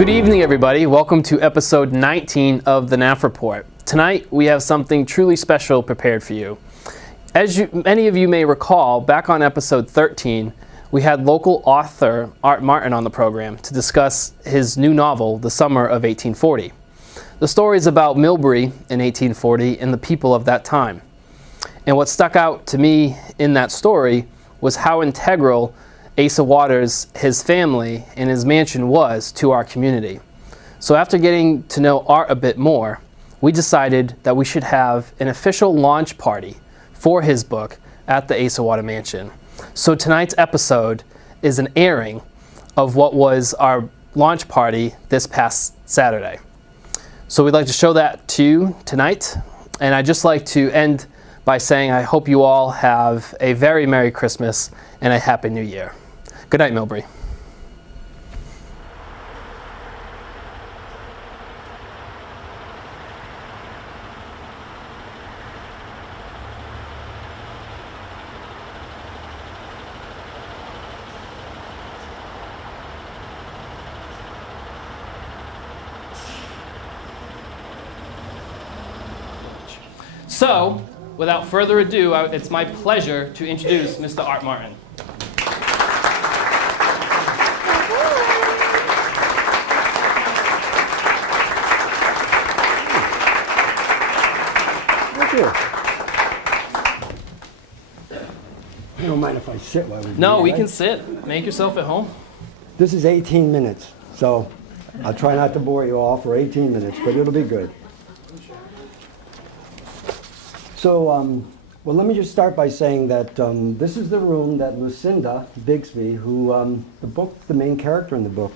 Good evening, everybody. Welcome to episode 19 of the NAF Report. Tonight, we have something truly special prepared for you. Many of you may recall, back on episode 13, we had local author Art Martin on the program to discuss his new novel, The Summer of 1840. The story is about Millbury in 1840 and the people of that time. And what stuck out to me in that story was how integral Asa Waters, his family, and his mansion was to our community. So after getting to know Art a bit more, we decided that we should have an official launch party for his book at the Asa Waters Mansion. So tonight's episode is an airing of what was our launch party this past Saturday. So we'd like to show that to you tonight. And I'd just like to end by saying I hope you all have a very Merry Christmas and a Happy New Year. Good night, Millbury. So, without further ado, it's my pleasure to introduce Mr. Art Martin. You don't mind if I sit while we do No, that, we right? can sit. Make yourself at home. This is 18 minutes, so I'll try not to bore you all for 18 minutes, but it'll be good. So, well, let me just start by saying that this is the room that Lucinda Bigsby, who the main character in the book,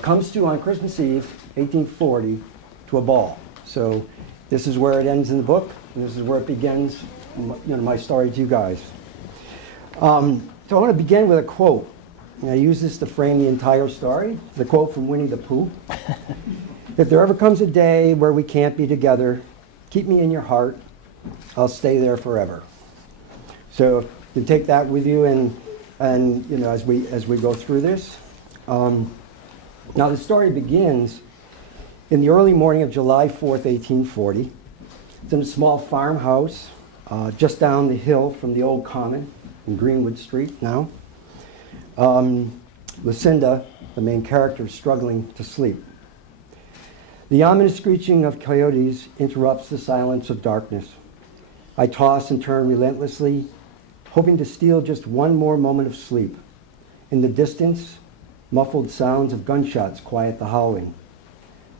comes to on Christmas Eve, 1840, to a ball. So this is where it ends in the book, and this is where it begins, my story to you guys. So I want to begin with a quote. And I use this to frame the entire story. It's a quote from Winnie the Pooh. If there ever comes a day where we can't be together, keep me in your heart. I'll stay there forever. So you take that with you, and as we go through this. Now the story begins in the early morning of July 4th, 1840. It's in a small farmhouse just down the hill from the old common in Greenwood Street now. Lucinda, the main character, is struggling to sleep. The ominous screeching of coyotes interrupts the silence of darkness. I toss and turn relentlessly, hoping to steal just one more moment of sleep. In the distance, muffled sounds of gunshots quiet the howling.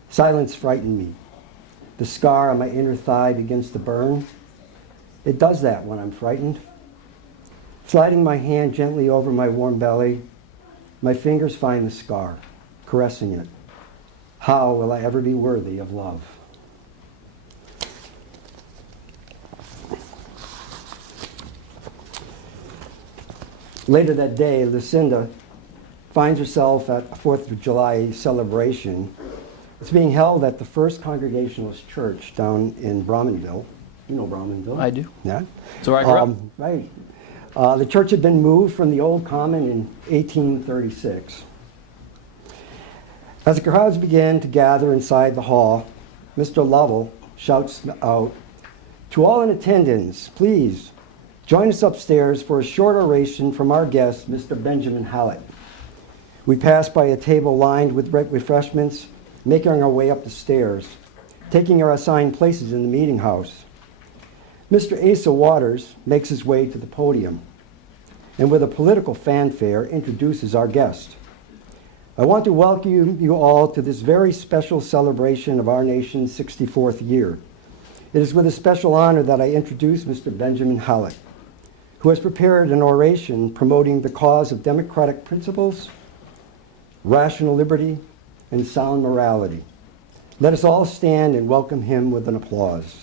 Silence frightened me. The scar on my inner thigh begins to burn. It does that when I'm frightened. Sliding my hand gently over my warm belly, my fingers find the scar, caressing it. How will I ever be worthy of love? Later that day, Lucinda finds herself at a 4th of July celebration. It's being held at the First Congregationalist Church down in Brahmanville. You know Brahmanville? I do. Yeah? So where I grew up. Right. The church had been moved from the old common in 1836. As the crowds began to gather inside the hall, Mr. Lovell shouts out, "To all in attendance, please join us upstairs for a short oration from our guest, Mr. Benjamin Hallett." We passed by a table lined with refreshments, making our way up the stairs, taking our assigned places in the meeting house. Mr. Asa Waters makes his way to the podium and with a political fanfare introduces our guest. I want to welcome you all to this very special celebration of our nation's 64th year. It is with a special honor that I introduce Mr. Benjamin Hallett, who has prepared an oration promoting the cause of democratic principles, rational liberty, and sound morality. Let us all stand and welcome him with an applause.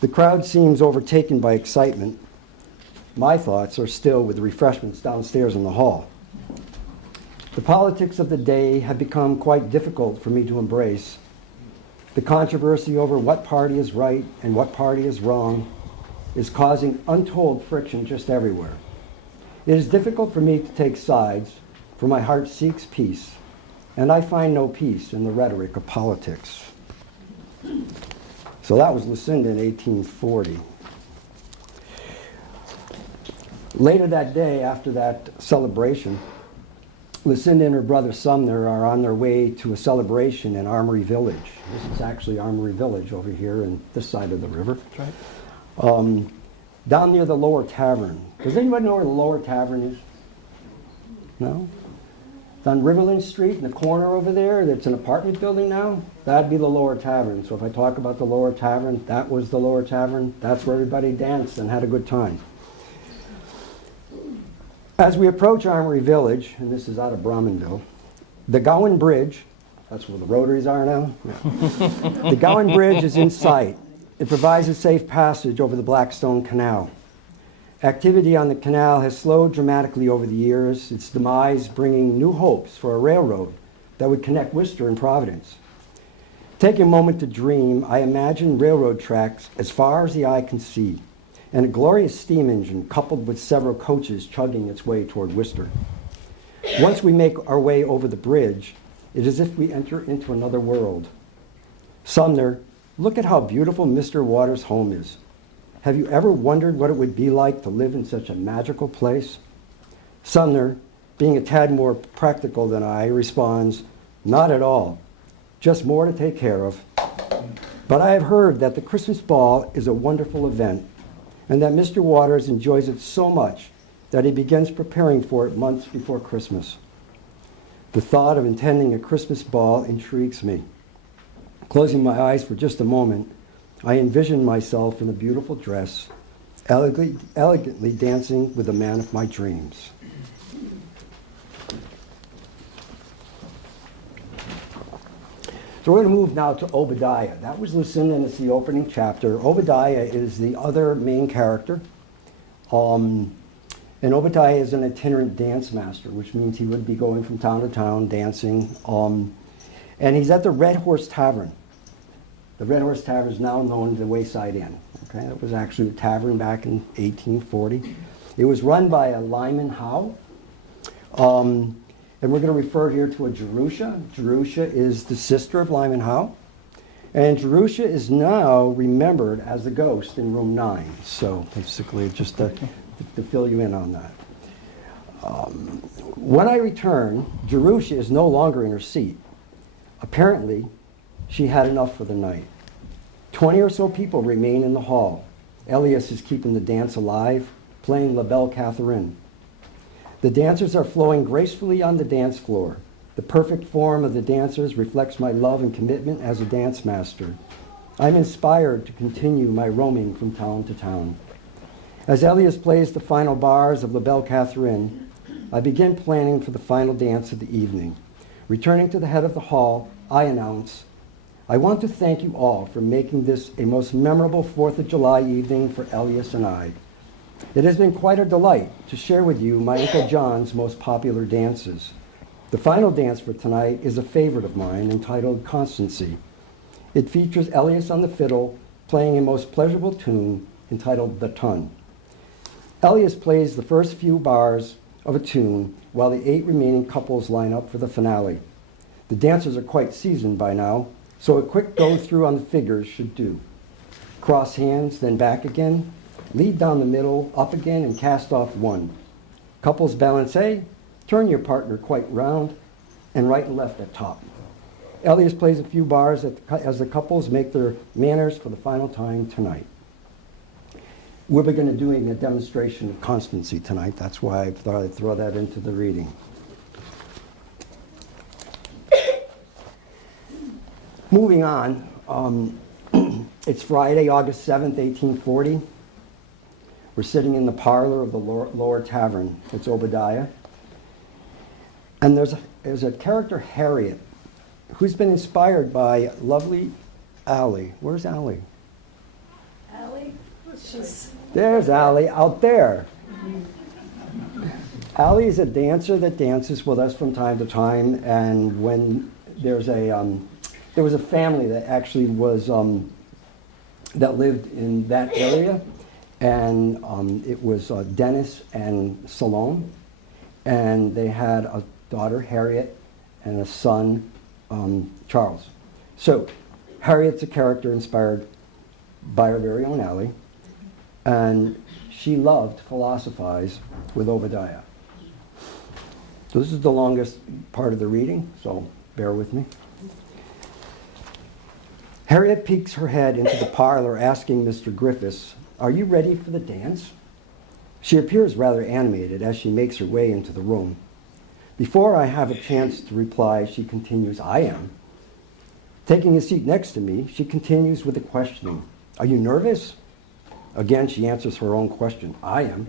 The crowd seems overtaken by excitement. My thoughts are still with the refreshments downstairs in the hall. The politics of the day have become quite difficult for me to embrace. The controversy over what party is right and what party is wrong is causing untold friction just everywhere. It is difficult for me to take sides, for my heart seeks peace. and I find no peace in the rhetoric of politics. So that was Lucinda in 1840. Later that day, after that celebration, Lucinda and her brother Sumner are on their way to a celebration in Armory Village. This is actually Armory Village over here on this side of the river. That's right. Down near the Lower Tavern. Does anybody know where the Lower Tavern is? No? It's on Riverland Street in the corner over there. That's an apartment building now. That'd be the Lower Tavern. So if I talk about the Lower Tavern, that was the Lower Tavern. That's where everybody danced and had a good time. As we approach Armory Village, and this is out of Brahmanville, the Gowan Bridge, that's where the Rotaries are now. Yeah. The Gowan Bridge is in sight. It provides a safe passage over the Blackstone Canal. Activity on the canal has slowed dramatically over the years, its demise bringing new hopes for a railroad that would connect Worcester and Providence. Take a moment to dream. I imagine railroad tracks as far as the eye can see, and a glorious steam engine coupled with several coaches chugging its way toward Worcester. Once we make our way over the bridge, it is as if we enter into another world. Sumner, look at how beautiful Mr. Waters' home is. Have you ever wondered what it would be like to live in such a magical place? Sumner, being a tad more practical than I, responds, not at all, just more to take care of. But I have heard that the Christmas ball is a wonderful event, and that Mr. Waters enjoys it so much that he begins preparing for it months before Christmas. The thought of attending a Christmas ball intrigues me. Closing my eyes for just a moment, I envision myself in a beautiful dress, elegantly dancing with the man of my dreams. So we're going to move now to Obadiah. That was Lucinda, and it's the opening chapter. Obadiah is the other main character. And Obadiah is an itinerant dance master, which means he would be going from town to town dancing. And he's at the Red Horse Tavern. The Red Horse Tavern is now known as the Wayside Inn. Okay, it was actually a tavern back in 1840. It was run by a Lyman Howe. And we're going to refer here to a Jerusha. Jerusha is the sister of Lyman Howe. And Jerusha is now remembered as the ghost in room 9. So basically, just to fill you in on that. When I return, Jerusha is no longer in her seat. Apparently, she had enough for the night. 20 or so people remain in the hall. Elias is keeping the dance alive, playing La Belle Catherine. The dancers are flowing gracefully on the dance floor. The perfect form of the dancers reflects my love and commitment as a dance master. I'm inspired to continue my roaming from town to town. As Elias plays the final bars of La Belle Catherine, I begin planning for the final dance of the evening. Returning to the head of the hall, I announce, I want to thank you all for making this a most memorable 4th of July evening for Elias and I. It has been quite a delight to share with you my Uncle John's most popular dances. The final dance for tonight is a favorite of mine entitled Constancy. It features Elias on the fiddle playing a most pleasurable tune entitled The Tun. Elias plays the first few bars of a tune while the 8 remaining couples line up for the finale. The dancers are quite seasoned by now, so a quick go-through on the figures should do. Cross hands, then back again. Lead down the middle, up again, and cast off 1. Couples balancé, turn your partner quite round, and right and left at top. Elias plays a few bars as the couples make their manners for the final time tonight. We're going to be doing a demonstration of Constancy tonight. That's why I thought I'd throw that into the reading. Moving on, it's Friday, August 7th, 1840. We're sitting in the parlor of the Lower Tavern. It's Obadiah. And there's a character, Harriet, who's been inspired by lovely Allie. Where's Allie? Allie? There's Allie out there. Allie is a dancer that dances with us from time to time, and when there was a family that actually was that lived in that area, and it was Dennis and Salome, and they had a daughter, Harriet, and a son, Charles. So Harriet's a character inspired by our very own Allie, and she loved to philosophize with Obadiah. So this is the longest part of the reading, so bear with me. Harriet peeks her head into the parlor, asking Mr. Griffiths, "Are you ready for the dance?" She appears rather animated as she makes her way into the room. Before I have a chance to reply, she continues, "I am." Taking a seat next to me, she continues with a questioning. "Are you nervous?" Again, she answers her own question. "I am."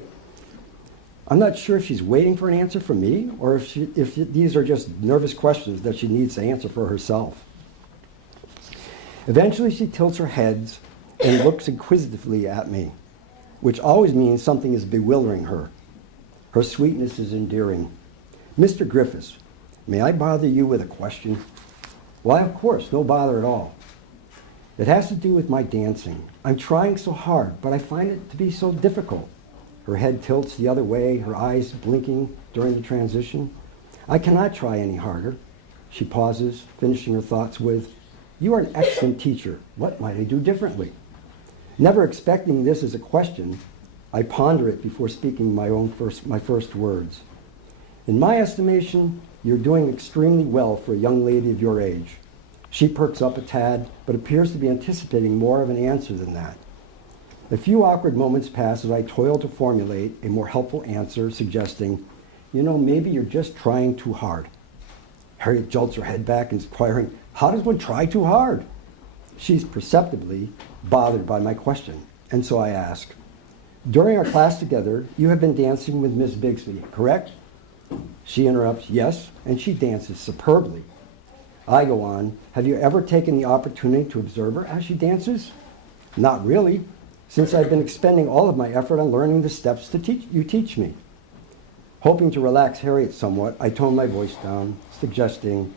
I'm not sure if she's waiting for an answer from me or if these are just nervous questions that she needs to answer for herself. Eventually, she tilts her head and looks inquisitively at me, which always means something is bewildering her. Her sweetness is endearing. "Mr. Griffiths, may I bother you with a question?" "Why, of course, no bother at all." "It has to do with my dancing. I'm trying so hard, but I find it to be so difficult." Her head tilts the other way, her eyes blinking during the transition. "I cannot try any harder." She pauses, finishing her thoughts with, "You are an excellent teacher. What might I do differently?" Never expecting this as a question, I ponder it before speaking my first words. "In my estimation, you're doing extremely well for a young lady of your age." She perks up a tad, but appears to be anticipating more of an answer than that. A few awkward moments pass as I toil to formulate a more helpful answer, suggesting, "Maybe you're just trying too hard." Harriet jolts her head back, inquiring, "How does one try too hard?" She's perceptibly bothered by my question, and so I ask, "During our class together, you have been dancing with Miss Bigsby, correct?" She interrupts, "Yes," and she dances superbly. I go on, "Have you ever taken the opportunity to observe her as she dances?" "Not really, since I've been expending all of my effort on learning the steps you teach me." Hoping to relax Harriet somewhat, I tone my voice down, suggesting,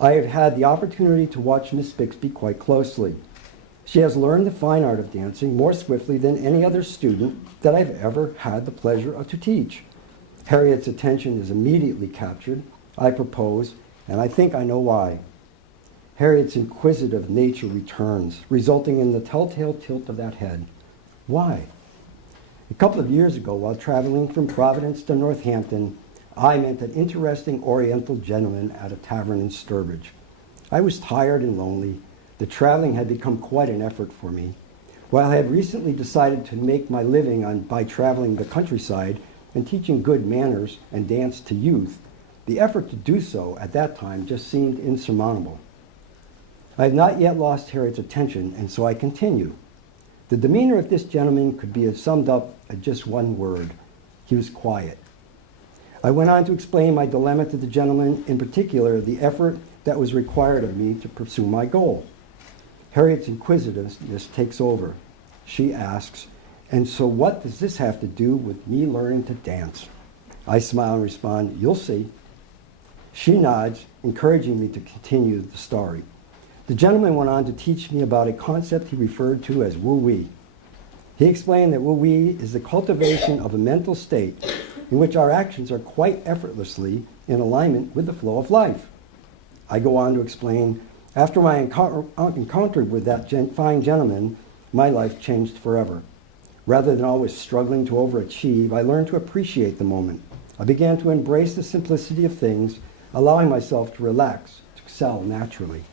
"I have had the opportunity to watch Miss Bixby quite closely. She has learned the fine art of dancing more swiftly than any other student that I've ever had the pleasure to teach." Harriet's attention is immediately captured. I propose, and I think I know why. Harriet's inquisitive nature returns, resulting in the telltale tilt of that head. "Why?" A couple of years ago, while traveling from Providence to Northampton, I met an interesting Oriental gentleman at a tavern in Sturbridge. I was tired and lonely. The traveling had become quite an effort for me. While I had recently decided to make my living by traveling the countryside and teaching good manners and dance to youth, the effort to do so at that time just seemed insurmountable. I had not yet lost Harriet's attention, and so I continue. The demeanor of this gentleman could be summed up at just one word. He was quiet. I went on to explain my dilemma to the gentleman, in particular the effort that was required of me to pursue my goal. Harriet's inquisitiveness takes over. She asks, "And so what does this have to do with me learning to dance?" I smile and respond, "You'll see." She nods, encouraging me to continue the story. The gentleman went on to teach me about a concept he referred to as wu-wei. He explained that wu-wei is the cultivation of a mental state in which our actions are quite effortlessly in alignment with the flow of life. I go on to explain, after my encounter with that fine gentleman, my life changed forever. Rather than always struggling to overachieve, I learned to appreciate the moment. I began to embrace the simplicity of things, allowing myself to relax, to excel naturally.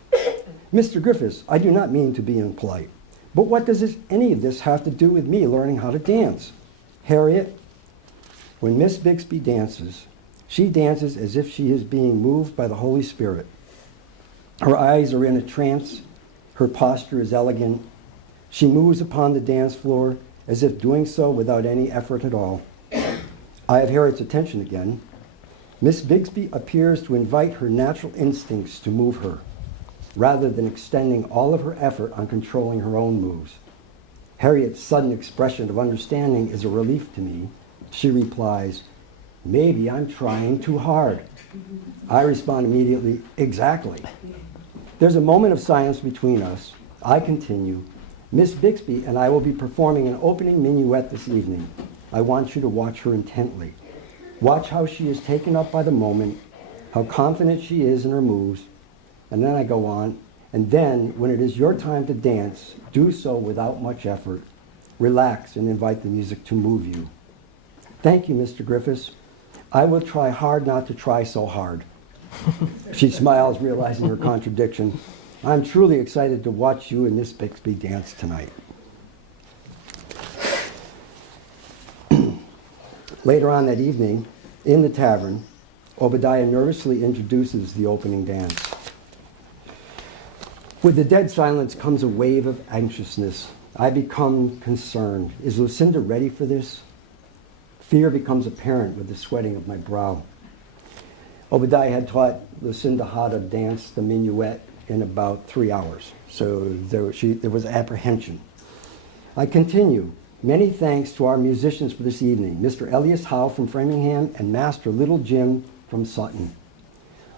"Mr. Griffiths, I do not mean to be impolite, but what does any of this have to do with me learning how to dance?" "Harriet, when Miss Bixby dances, she dances as if she is being moved by the Holy Spirit. Her eyes are in a trance, her posture is elegant. She moves upon the dance floor as if doing so without any effort at all." I have Harriet's attention again. "Miss Bixby appears to invite her natural instincts to move her, rather than extending all of her effort on controlling her own moves." Harriet's sudden expression of understanding is a relief to me. She replies, "Maybe I'm trying too hard." I respond immediately, "Exactly." There's a moment of silence between us. I continue, "Miss Bixby and I will be performing an opening minuet this evening. I want you to watch her intently. Watch how she is taken up by the moment. how confident she is in her moves. And then I go on, and then when it is your time to dance, do so without much effort. Relax and invite the music to move you. Thank you, Mr. Griffiths. I will try hard not to try so hard. She smiles, realizing her contradiction. I'm truly excited to watch you and Miss Bixby dance tonight. Later on that evening, in the tavern, Obadiah nervously introduces the opening dance. With the dead silence comes a wave of anxiousness. I become concerned. Is Lucinda ready for this? Fear becomes apparent with the sweating of my brow. Obadiah had taught Lucinda how to dance the minuet in about 3 hours, so there was apprehension. I continue. Many thanks to our musicians for this evening, Mr. Elias Howe from Framingham and Master Little Jim from Sutton.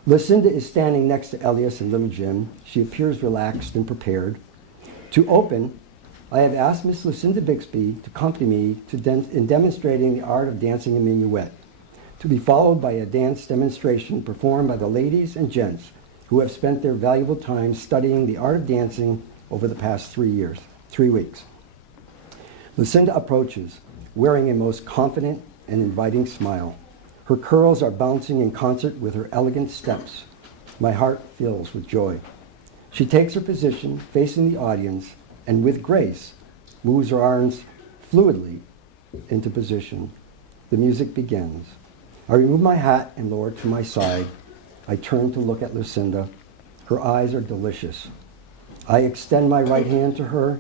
Lucinda is standing next to Elias and Little Jim. She appears relaxed and prepared. To open, I have asked Miss Lucinda Bixby to accompany me in demonstrating the art of dancing a minuet, to be followed by a dance demonstration performed by the ladies and gents who have spent their valuable time studying the art of dancing over the past 3 weeks. Lucinda approaches, wearing a most confident and inviting smile. Her curls are bouncing in concert with her elegant steps. My heart fills with joy. She takes her position facing the audience and with grace moves her arms fluidly into position. The music begins. I remove my hat and lower it to my side. I turn to look at Lucinda. Her eyes are delicious. I extend my right hand to her.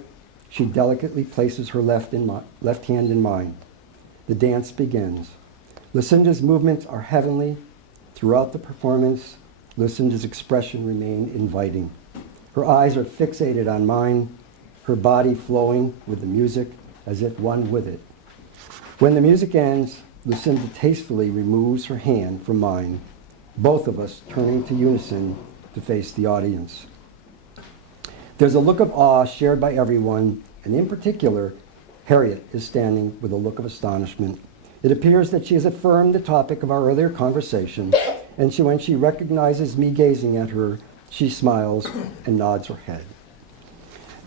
She delicately places her left hand in mine. The dance begins. Lucinda's movements are heavenly. Throughout the performance, Lucinda's expression remained inviting. Her eyes are fixated on mine, her body flowing with the music as if one with it. When the music ends, Lucinda tastefully removes her hand from mine, both of us turning to unison to face the audience. There's a look of awe shared by everyone, and in particular, Harriet is standing with a look of astonishment. It appears that she has affirmed the topic of our earlier conversation, and when she recognizes me gazing at her, she smiles and nods her head.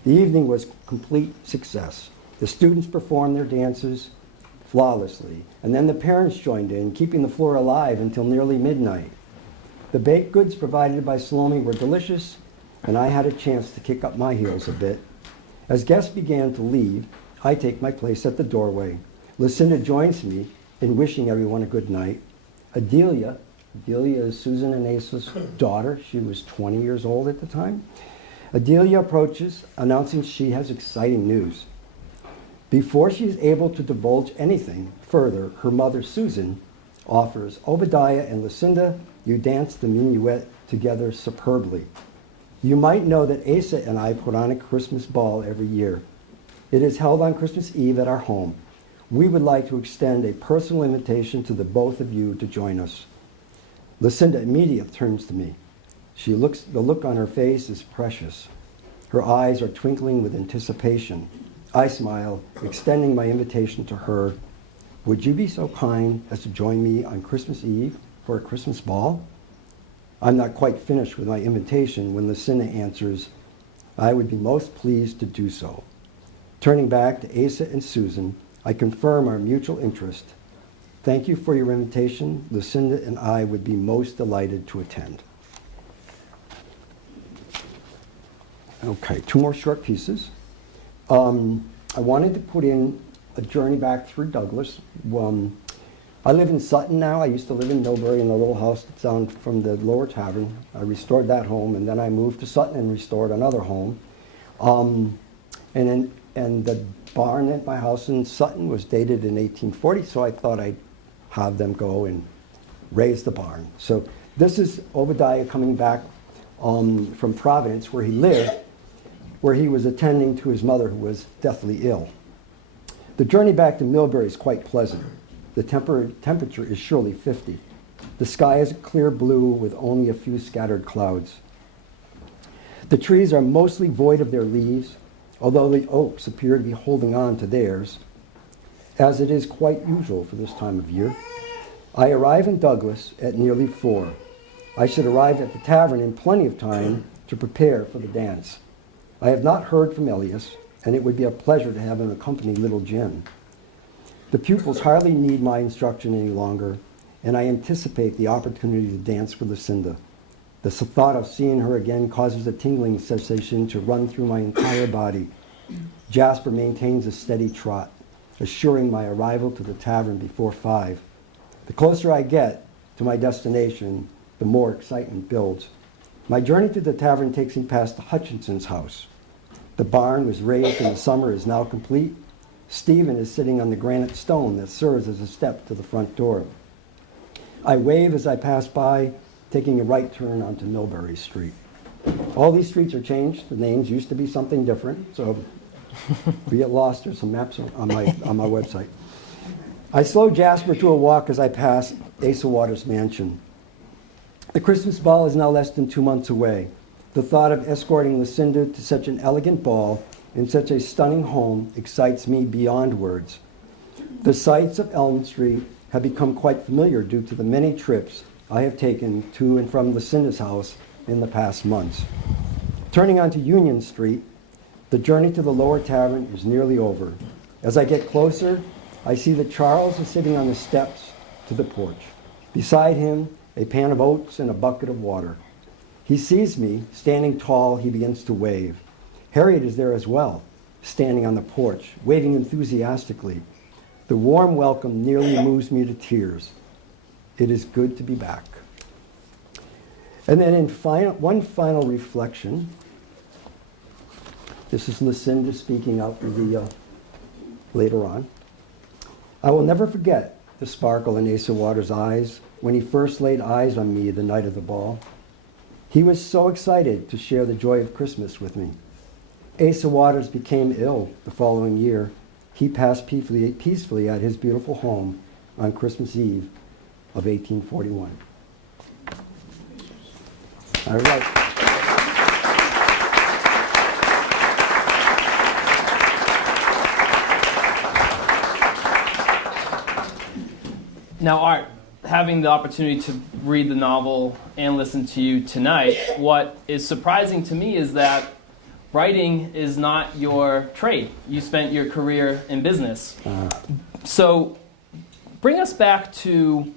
The evening was complete success. The students performed their dances flawlessly, and then the parents joined in, keeping the floor alive until nearly midnight. The baked goods provided by Salome were delicious, and I had a chance to kick up my heels a bit. As guests began to leave, I take my place at the doorway. Lucinda joins me in wishing everyone a good night. Adelia is Susan and Asa's daughter. She was 20 years old at the time. Adelia approaches, announcing she has exciting news. Before she is able to divulge anything further, her mother, Susan, offers, Obadiah and Lucinda, you danced the minuet together superbly. You might know that Asa and I put on a Christmas ball every year. It is held on Christmas Eve at our home. We would like to extend a personal invitation to the both of you to join us. Lucinda immediately turns to me. The look on her face is precious. Her eyes are twinkling with anticipation. I smile, extending my invitation to her. Would you be so kind as to join me on Christmas Eve for a Christmas ball? I'm not quite finished with my invitation when Lucinda answers, I would be most pleased to do so. Turning back to Asa and Susan, I confirm our mutual interest. Thank you for your invitation. Lucinda and I would be most delighted to attend. Okay, 2 more short pieces. I wanted to put in a journey back through Douglas. I live in Sutton now. I used to live in Millbury in a little house that's down from the Lower Tavern. I restored that home, and then I moved to Sutton and restored another home. And the barn at my house in Sutton was dated in 1840, so I thought I'd have them go and raise the barn. So this is Obadiah coming back from Providence, where he lived, where he was attending to his mother, who was deathly ill. The journey back to Millbury is quite pleasant. The temperature is surely 50. The sky is a clear blue with only a few scattered clouds. The trees are mostly void of their leaves, although the oaks appear to be holding on to theirs, as it is quite usual for this time of year. I arrive in Douglas at nearly 4. I should arrive at the tavern in plenty of time to prepare for the dance. I have not heard from Elias, and it would be a pleasure to have him accompany little Jim. The pupils hardly need my instruction any longer, and I anticipate the opportunity to dance with Lucinda. The thought of seeing her again causes a tingling sensation to run through my entire body. Jasper maintains a steady trot, assuring my arrival to the tavern before 5. The closer I get to my destination, the more excitement builds. My journey to the tavern takes me past the Hutchinson's house. The barn was raised in the summer, is now complete. Stephen is sitting on the granite stone that serves as a step to the front door. I wave as I pass by, taking a right turn onto Millbury Street. All these streets are changed. The names used to be something different, so if we get lost, there's some maps on my website. I slow Jasper to a walk as I pass Asa Waters' mansion. The Christmas ball is now less than 2 months away. The thought of escorting Lucinda to such an elegant ball in such a stunning home excites me beyond words. The sights of Elm Street have become quite familiar due to the many trips I have taken to and from Lucinda's house in the past months. Turning onto Union Street, the journey to the lower tavern is nearly over. As I get closer, I see that Charles is sitting on the steps to the porch. Beside him, a pan of oats and a bucket of water. He sees me, standing tall, he begins to wave. Harriet is there as well, standing on the porch, waving enthusiastically. The warm welcome nearly moves me to tears. It is good to be back. And then in one final reflection, this is Lucinda speaking out later on. I will never forget the sparkle in Asa Waters' eyes when he first laid eyes on me the night of the ball. He was so excited to share the joy of Christmas with me. Asa Waters became ill the following year. He passed peacefully at his beautiful home on Christmas Eve of 1841. All right. Now, Art, having the opportunity to read the novel and listen to you tonight, what is surprising to me is that writing is not your trade. You spent your career in business. So bring us back to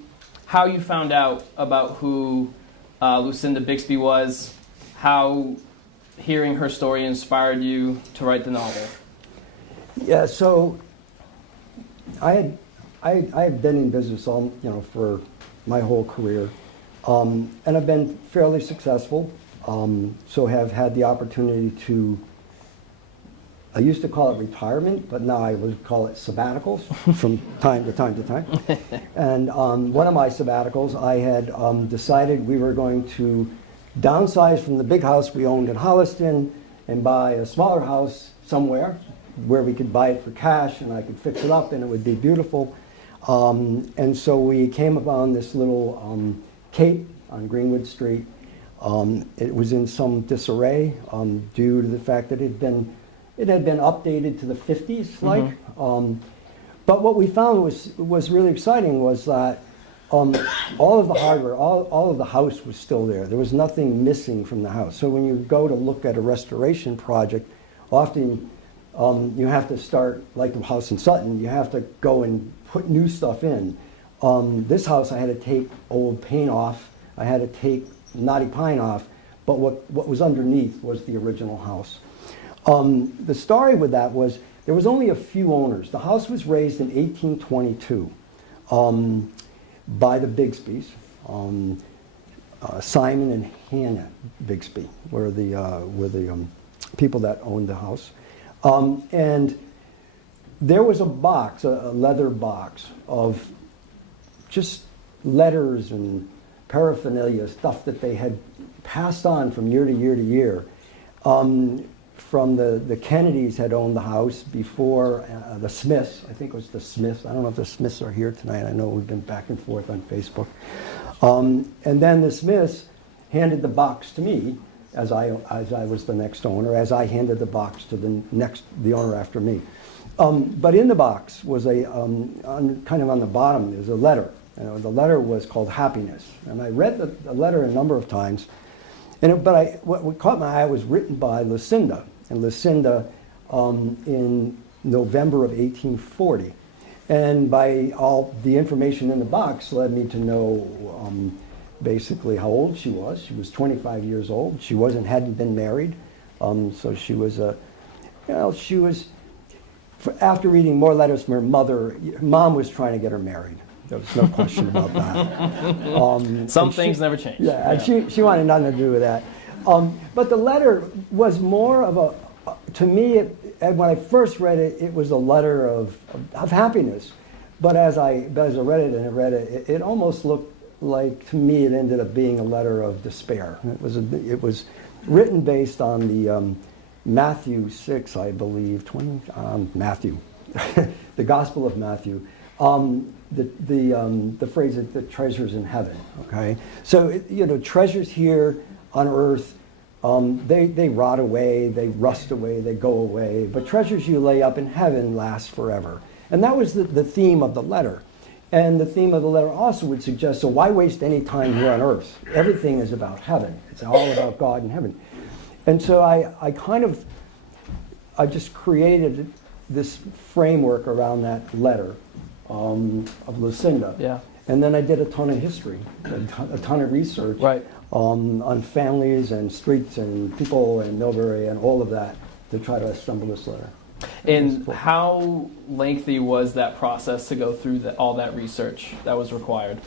how you found out about who Lucinda Bixby was, how hearing her story inspired you to write the novel. Yeah, so I have been in business for my whole career, and I've been fairly successful. So have had the opportunity to, I used to call it retirement, but now I would call it sabbaticals from time to time. And one of my sabbaticals, I had decided we were going to downsize from the big house we owned in Holliston and buy a smaller house somewhere where we could buy it for cash and I could fix it up and it would be beautiful. And so we came upon this little cape on Greenwood Street. It was in some disarray due to the fact that it had been updated to the 50s, like. But what we found was really exciting was that all of the hardware, all of the house was still there. There was nothing missing from the house. So when you go to look at a restoration project, often you have to start, like the house in Sutton, you have to go and put new stuff in. This house, I had to take old paint off. I had to take knotty pine off, but what was underneath was the original house. The story with that was there was only a few owners. The house was raised in 1822 by the Bigsbys. Simon and Hannah Bigsby were the people that owned the house. And there was a box, a leather box of just letters and paraphernalia, stuff that they had passed on from year to year to year. From the Kennedys had owned the house before the Smiths. I think it was the Smiths. I don't know if the Smiths are here tonight. I know we've been back and forth on Facebook. And then the Smiths handed the box to me as I was the next owner, as I handed the box to the owner after me. But in the box was kind of on the bottom, is a letter The letter was called Happiness. And I read the letter a number of times. What caught my eye was written by Lucinda. And Lucinda in November of 1840. And by all the information in the box led me to know basically how old she was. She was 25 years old. She hadn't been married. So she was after reading more letters from her mother, Mom was trying to get her married. There was no question about that. Some things never change. Yeah, and she wanted nothing to do with that. But the letter was more of to me, when I first read it, it was a letter of happiness. But as I read it, it almost looked like, to me, it ended up being a letter of despair. It was written based on the Matthew 6, I believe, Matthew, the Gospel of Matthew. The phrase that the treasures in heaven. Okay, so treasures here on earth, they rot away, they rust away, they go away. But treasures you lay up in heaven last forever. And that was the theme of the letter. And the theme of the letter also would suggest, so why waste any time here on earth? Everything is about heaven. It's all about God and heaven. And so I just created this framework around that letter of Lucinda. Yeah. And then I did a ton of history, a ton of research on families and streets and people and Millbury and all of that to try to assemble this letter. And how lengthy was that process to go through all that research that was required?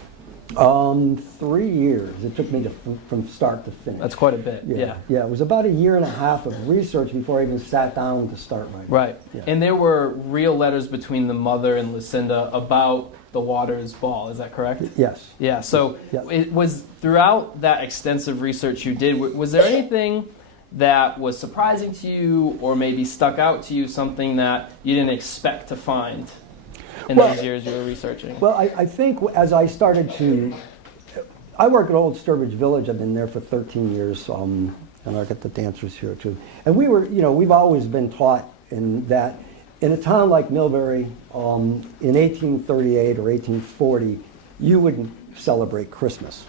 3 years. It took me from start to finish. That's quite a bit. Yeah. Yeah, it was about 1.5 years of research before I even sat down to start writing. Right. Yeah. And there were real letters between the mother and Lucinda about the Waters ball. Is that correct? Yes. Yeah. So Yeah. it was throughout that extensive research you did, was there anything that was surprising to you or maybe stuck out to you, something that you didn't expect to find in those years you were researching? Well, I think as I started I work at Old Sturbridge Village. I've been there for 13 years, and I got the dancers here too. And we've always been taught in a town like Millbury, in 1838 or 1840, you wouldn't celebrate Christmas.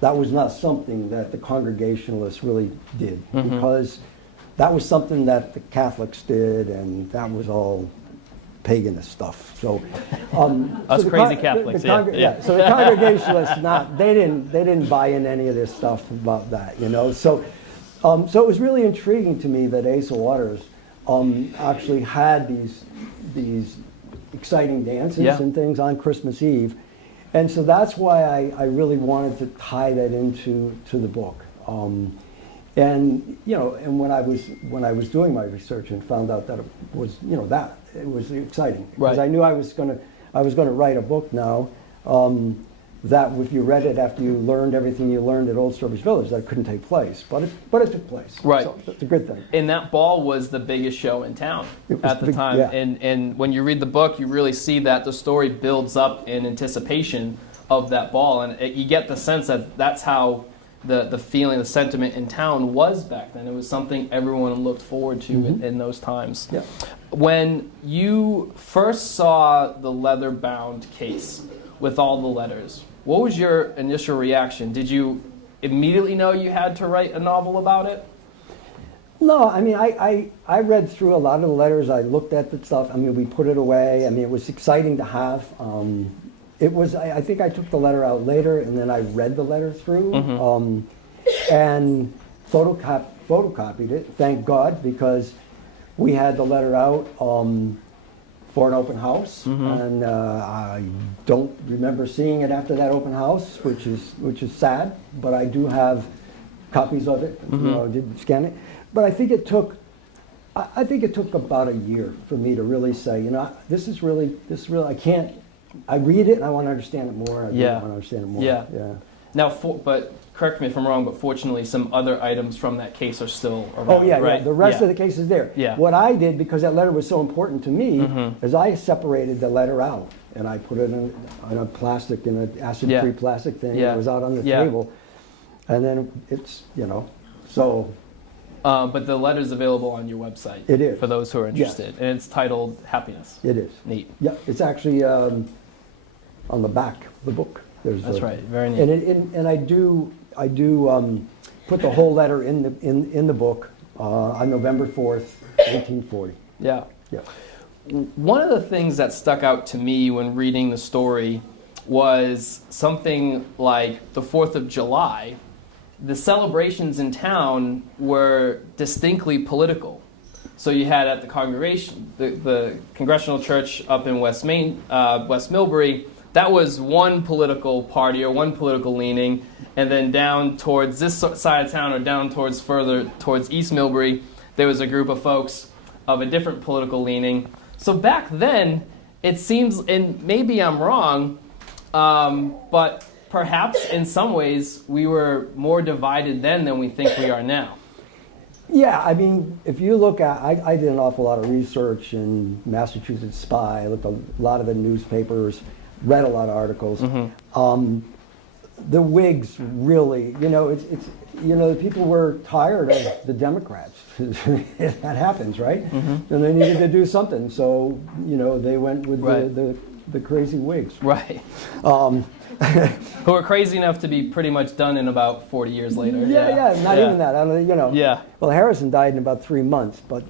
That was not something that the Congregationalists really did, because that was something that the Catholics did, and that was all paganist stuff. So, Us crazy Catholics, yeah. So the Congregationalists, they didn't buy in any of this stuff about that, So, so it was really intriguing to me that Asa Waters actually had these exciting dances and things on Christmas Eve. And so that's why I really wanted to tie that into the book. And when I was doing my research and found out that it was exciting, because I knew I was going to write a book now that if you read it after you learned everything you learned at Old Sturbridge Village, that couldn't take place, but it took place. Right. So it's a good thing. And that ball was the biggest show in town at the time. Yeah. And when you read the book, you really see that the story builds up in anticipation of that ball, and you get the sense that that's how the feeling, the sentiment in town was back then. It was something everyone looked forward to in those times. Yeah. When you first saw the leather-bound case with all the letters, what was your initial reaction? Did you immediately know you had to write a novel about it? No, I mean, I read through a lot of the letters. I looked at the stuff. I mean, we put it away. I mean, it was exciting to have. It was. I think I took the letter out later, and then I read the letter through, and photocopied it. Thank God, because we had the letter out for an open house, and I don't remember seeing it after that open house, which is sad. But I do have copies of it. I did scan it. But I think it took about a year for me to really say, this is really, I read it and I want to understand it more. I want to understand it more. Yeah. Now, but correct me if I'm wrong, but fortunately some other items from that case are still around, Oh, yeah, right? yeah. The rest of the case is there. Yeah. What I did, because that letter was so important to me, is I separated the letter out and I put it in a plastic, in an acid-free plastic thing. It was out on the table. And then it's, so... but the letter's available on your website. It is. For those who are interested. And it's titled Happiness. It is. Neat. Yeah, it's actually, on the back of the book. That's right. Very neat. And I do put the whole letter in the book on November 4th, 1840. Yeah. Yeah. One of the things that stuck out to me when reading the story was something like the 4th of July. The celebrations in town were distinctly political. So you had at the congregation, the Congregational Church up in West Millbury, that was one political party or one political leaning, and then down towards this side of town or down towards further towards East Millbury, there was a group of folks of a different political leaning. So back then, it seems, and maybe I'm wrong, but perhaps in some ways we were more divided then than we think we are now. Yeah, I mean, if you look at, I did an awful lot of research in Massachusetts Spy. I looked at a lot of the newspapers, read a lot of articles. The Whigs really, the people were tired of the Democrats. That happens, right? And they needed to do something, so they went with the crazy Whigs. Right. Who were crazy enough to be pretty much done in about 40 years later. Not even that. I don't, Yeah. Well, Harrison died in about 3 months, but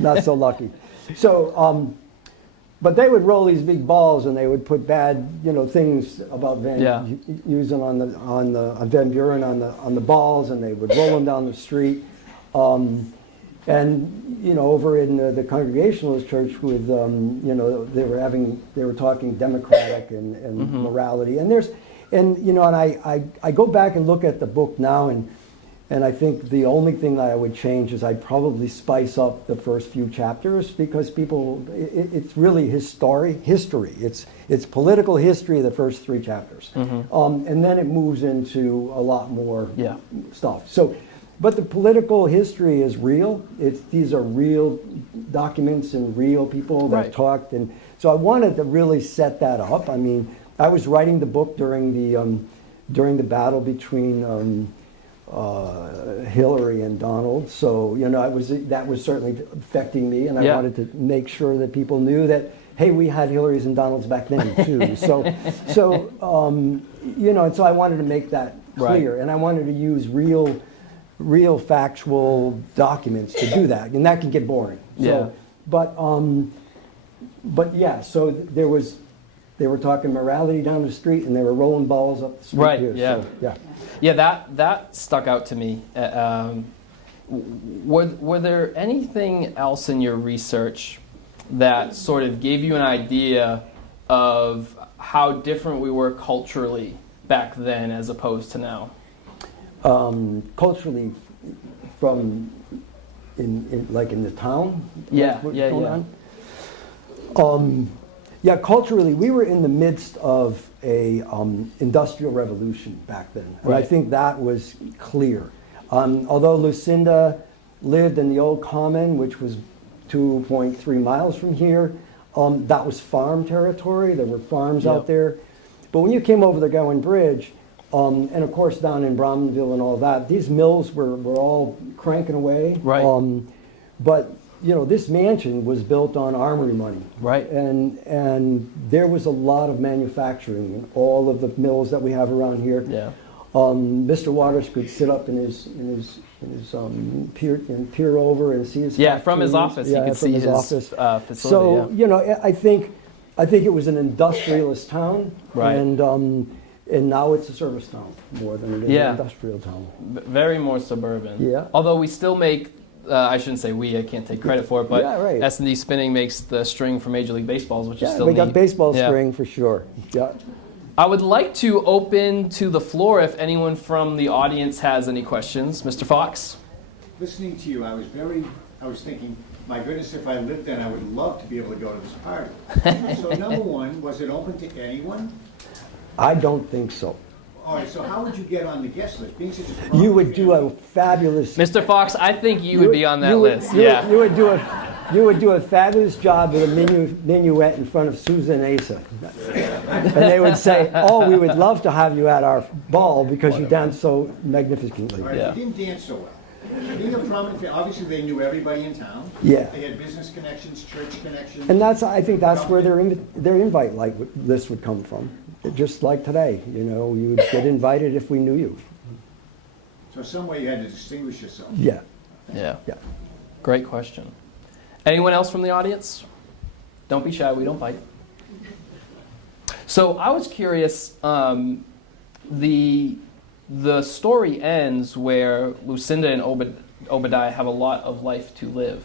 not so lucky. So, but they would roll these big balls, and they would put bad, things about using on Van Buren on the balls, and they would roll them down the street. And over in the Congregationalist Church, with they were talking democratic and morality, and I go back and look at the book now, and I think the only thing that I would change is I'd probably spice up the first few chapters, because it's really history. It's political history of the first 3 chapters, and then it moves into a lot more stuff. So. But the political history is real. These are real documents and real people that talked, and so I wanted to really set that up. I mean, I was writing the book during the battle between Hillary and Donald, so that was certainly affecting me, and I wanted to make sure that people knew that, hey, we had Hillarys and Donalds back then too. So and so I wanted to make that clear, and I wanted to use real factual documents to do that, and that can get boring. So, so they were talking morality down the street, and they were rolling balls up the street. Right. Here, That stuck out to me. Were there anything else in your research that sort of gave you an idea of how different we were culturally back then as opposed to now? Culturally, from in the town. Culturally, we were in the midst of a industrial revolution back then, and I think that was clear. Although Lucinda lived in the old Common, which was 2.3 miles from here, that was farm territory. There were farms out there, but when you came over the Gowan Bridge. And of course, down in Bromville and all that, these mills were all cranking away. Right. But this mansion was built on armory money. Right. And there was a lot of manufacturing in all of the mills that we have around here. Yeah. Mr. Waters could sit up in his peer over and see his factory. From his office he could see his office. Facility. So I think it was an industrialist town. Right. And now it's a service town more than it is an industrial town. Very more suburban. Yeah. Although we still make, I shouldn't say we, I can't take credit for it, but S&D Spinning makes the string for Major League Baseballs, which is still we neat. got baseball string for sure. Yeah. I would like to open to the floor if anyone from the audience has any questions. Mr. Fox? Listening to you, I was thinking, my goodness, if I lived then, I would love to be able to go to this party. So number one, was it open to anyone? I don't think so. All right, so how would you get on the guest list? Being such a you would do a fabulous... Mr. Fox, I think you would be on that list. You would do a fabulous job with a minuet in front of Susan Asa. And they would say, oh, we would love to have you at our ball because you dance so magnificently. All right, you didn't dance so well. Being a prominent, obviously they knew everybody in town. Yeah. They had business connections, church connections. And I think that's where their invite list would come from. Just like today, you would get invited if we knew you. So some way you had to distinguish yourself. Yeah. Yeah. Yeah. Great question. Anyone else from the audience? Don't be shy, we don't bite. So I was curious, the story ends where Lucinda and Obadiah have a lot of life to live.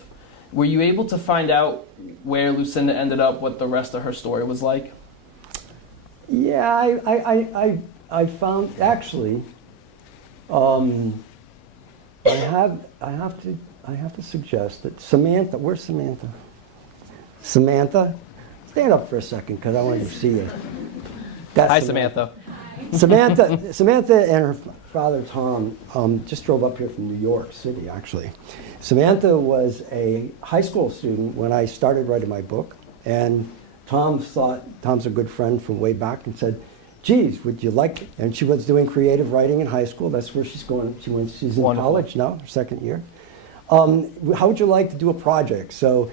Were you able to find out where Lucinda ended up, what the rest of her story was like? Yeah, I found, actually, I have to suggest that Samantha, where's Samantha? Samantha, stand up for a second because I want you to see you. That's Hi, Samantha. Samantha and her father Tom just drove up here from New York City, actually. Samantha was a high school student when I started writing my book, and Tom's a good friend from way back, and said, geez, would you like, and she was doing creative writing in high school. That's where she's going. She's in Wonderful. college now, her second year. How would you like to do a project? So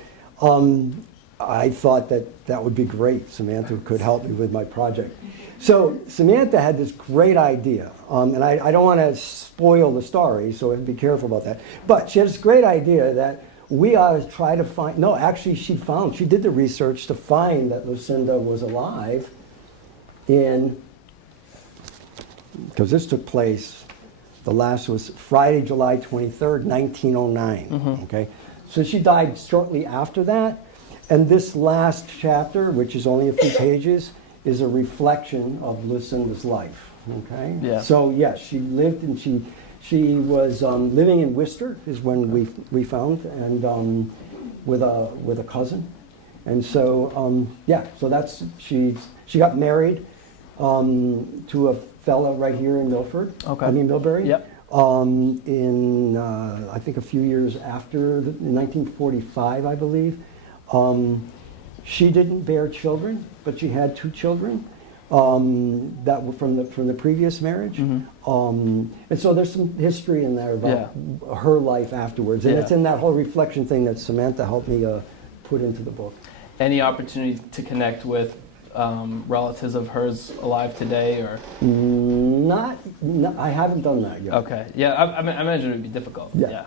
I thought that would be great. Samantha could help me with my project. So Samantha had this great idea, and I don't want to spoil the story, so be careful about that. But she had this great idea that we ought to try to find, no, actually she did the research to find that Lucinda was alive because this took place, the last was Friday, July 23rd, 1909, okay? So she died shortly after that, and this last chapter, which is only a few pages, is a reflection of Lucinda's life, okay? Yeah. So yes, she lived and she was living in Worcester is when we found, and with a cousin. And so, so that's, she got married to a fella right here in Milford. Okay. I mean, Millbury. Yep. In, I think a few years after, in 1945, I believe. She didn't bear children, but she had 2 children that were from the previous marriage. And so there's some history in there about her life afterwards. And it's in that whole reflection thing that Samantha helped me put into the book. Any opportunity to connect with relatives of hers alive today, or? Not, I haven't done that yet. Okay. Yeah, I imagine it would be difficult. Yeah.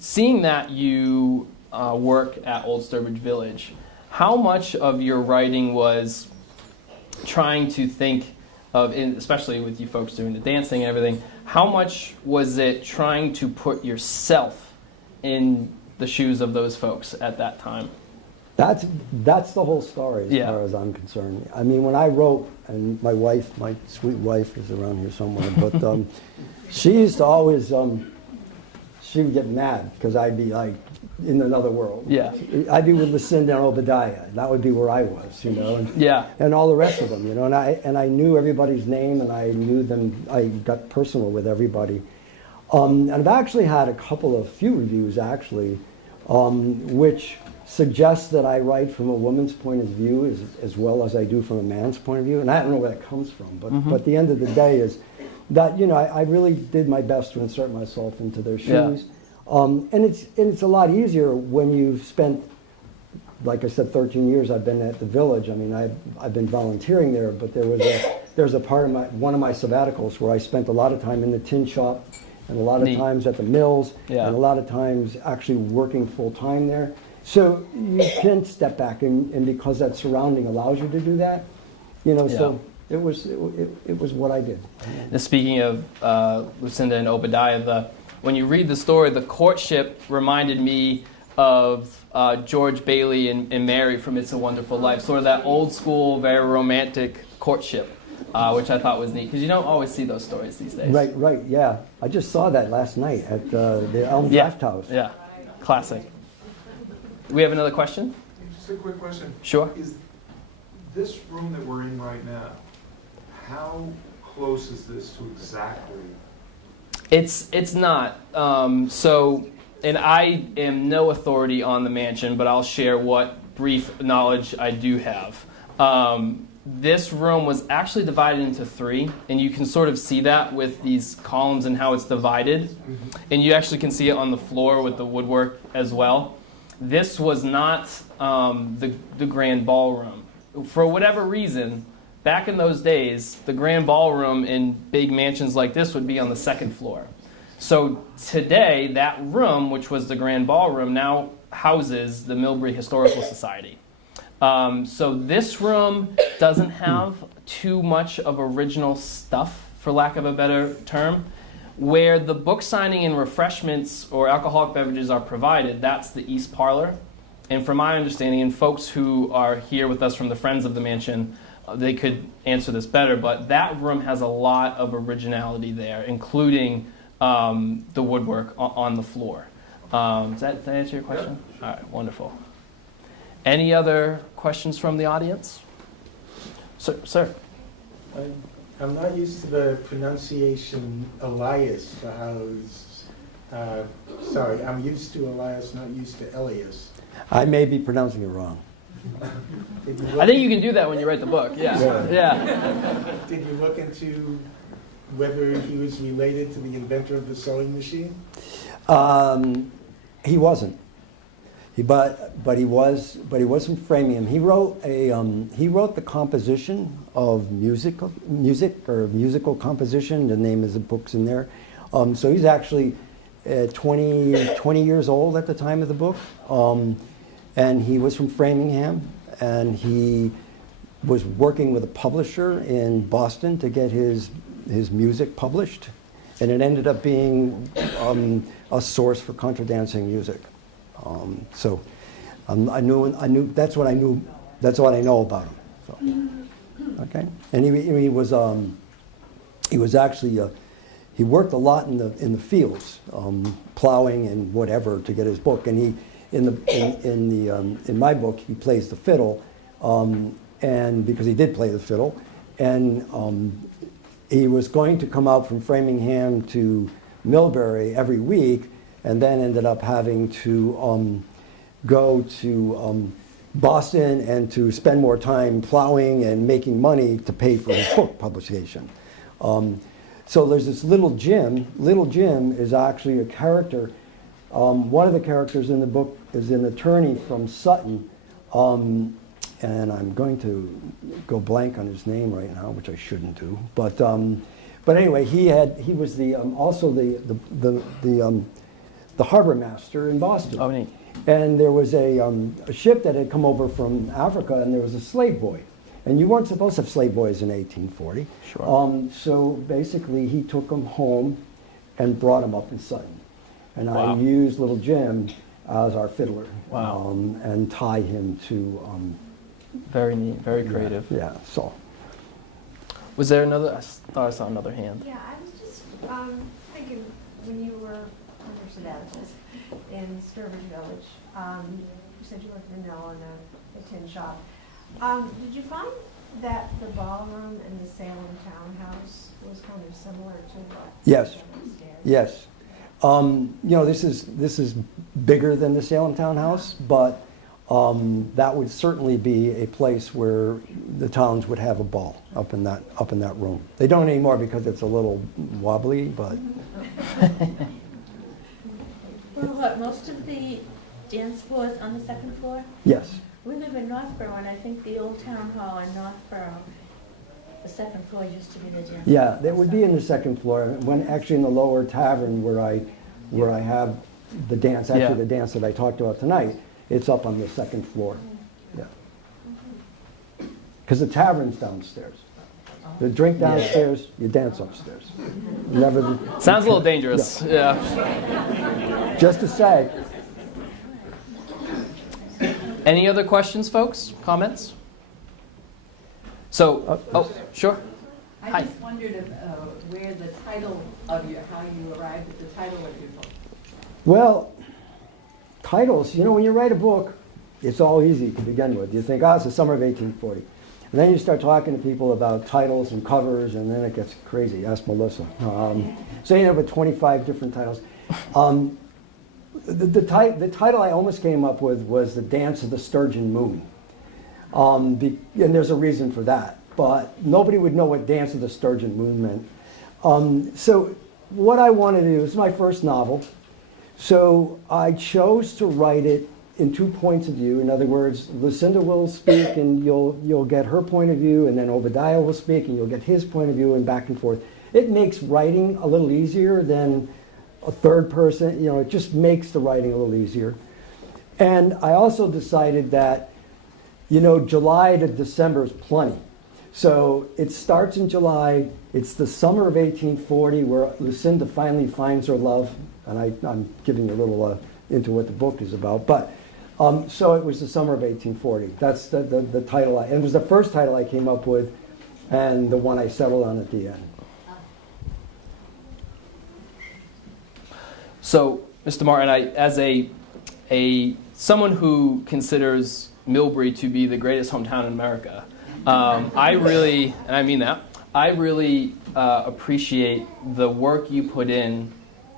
Seeing that you work at Old Sturbridge Village, how much of your writing was trying to think of, especially with you folks doing the dancing and everything, how much was it trying to put yourself in the shoes of those folks at that time? That's the whole story as far as I'm concerned. I mean, when I wrote, and my wife, my sweet wife is around here somewhere, but she used to always, she would get mad because I'd be like in another world. Yeah. I'd be with Lucinda and Obadiah. That would be where I was, and, and all the rest of them, and I knew everybody's name, and I knew them. I got personal with everybody. And I've actually had a few reviews actually, which suggest that I write from a woman's point of view as well as I do from a man's point of view, and I don't know where that comes from, but at the end of the day is that I really did my best to insert myself into their shoes, and it's a lot easier when you've spent, like I said, 13 years I've been at the Village. I mean, I've been volunteering there, but there's a part of one of my sabbaticals where I spent a lot of time in the tin shop, and a lot of times at the mills, and a lot of times actually working full time there. So you can step back, and because that surrounding allows you to do that, so it was what I did. Now, speaking of Lucinda and Obadiah, when you read the story, the courtship reminded me of George Bailey and Mary from It's a Wonderful Life, sort of that old school, very romantic courtship, which I thought was neat, because you don't always see those stories these days. Right, yeah. I just saw that last night at the Elm Draft House. Yeah, classic. We have another question? Just a quick question. Sure. Is this room that we're in right now, how close is this to exactly? It's not. And I am no authority on the mansion, but I'll share what brief knowledge I do have. this room was actually divided into three, and you can sort of see that with these columns and how it's divided. And you actually can see it on the floor with the woodwork as well. This was not the grand ballroom. For whatever reason, back in those days, the grand ballroom in big mansions like this would be on the second floor. So today, that room, which was the grand ballroom, now houses the Millbury Historical Society. So this room doesn't have too much of original stuff, for lack of a better term. Where the book signing and refreshments or alcoholic beverages are provided, that's the East Parlor. And from my understanding, and folks who are here with us from the Friends of the Mansion, they could answer this better, but that room has a lot of originality there, including the woodwork on the floor. Does that answer your question? Yeah. All right, wonderful. Any other questions from the audience? Sir. I'm not used to the pronunciation Elias for sorry, I'm used to Elias, not used to Elias. I may be pronouncing it wrong. I think you can do that when you write the book. Yeah. Did you look into whether he was related to the inventor of the sewing machine? He wasn't. But he was from Framingham. He wrote the composition of music or musical composition. The name of the book's in there. So he's actually 20 years old at the time of the book. And he was from Framingham, and he was working with a publisher in Boston to get his music published, and it ended up being a source for contra dancing music. So I knew that's what I knew. That's what I know about him. So, okay, and he was actually he worked a lot in the fields, plowing and whatever to get his book. And he in my book he plays the fiddle, and because he did play the fiddle, and he was going to come out from Framingham to Millbury every week, and then ended up having to go to Boston and to spend more time plowing and making money to pay for his book publication. So there's this Little Jim. Little Jim is actually a character. One of the characters in the book is an attorney from Sutton, and I'm going to go blank on his name right now, which I shouldn't do. But anyway, he was also the harbor master in Boston. Oh, neat. And there was a ship that had come over from Africa, and there was a slave boy. And you weren't supposed to have slave boys in 1840. Sure. So basically, he took him home and brought him up in Sutton. And Wow. I used Little Jim as our fiddler. Wow. And tie him to... Very neat, very creative. Yeah, so... Was there another? I thought I saw another hand. Yeah, I was just thinking when you were under sabbaticals in Sturbridge Village, you said you worked in a mill and a tin shop. Did you find that the ballroom and the Salem Townhouse was kind of similar to what? Yes. was upstairs? Yes. This is bigger than the Salem Townhouse, but that would certainly be a place where the towns would have a ball up in that room. They don't anymore because it's a little wobbly, but Well, what, most of the dance floors on the second floor? yes. We live in Northborough, and I think the old town hall in Northborough, the second floor used to be the dance. Yeah, they would be in the second floor. When actually in the lower tavern where I have the dance, actually Yeah. the dance that I talked about tonight, it's up on the second floor. Yeah. Because the tavern's downstairs. You drink downstairs, you dance upstairs. Never. Sounds a little dangerous. Yeah. Just to say. Any other questions, folks? Comments? So, sure. Hi. I just wondered where the title of how you arrived at the title of your book. Well, titles, when you write a book, it's all easy to begin with. You think, it's the summer of 1840. And then you start talking to people about titles and covers, and then it gets crazy. Ask Melissa. So you end up with 25 different titles. The title I almost came up with was The Dance of the Sturgeon Moon. And there's a reason for that. But nobody would know what Dance of the Sturgeon Moon meant. So what I wanted to do, it's my first novel. So I chose to write it in 2 points of view. In other words, Lucinda will speak and you'll get her point of view, and then Obadiah will speak and you'll get his point of view, and back and forth. It makes writing a little easier than a third person. It just makes the writing a little easier. And I also decided that, July to December is plenty. So it starts in July. It's the summer of 1840 where Lucinda finally finds her love. And I'm giving you a little into what the book is about. But so it was the summer of 1840. That's the title. And it was the first title I came up with, and the one I settled on at the end. So, Mr. Martin, as someone who considers Millbury to be the greatest hometown in America, I really, and I mean that, I really appreciate the work you put in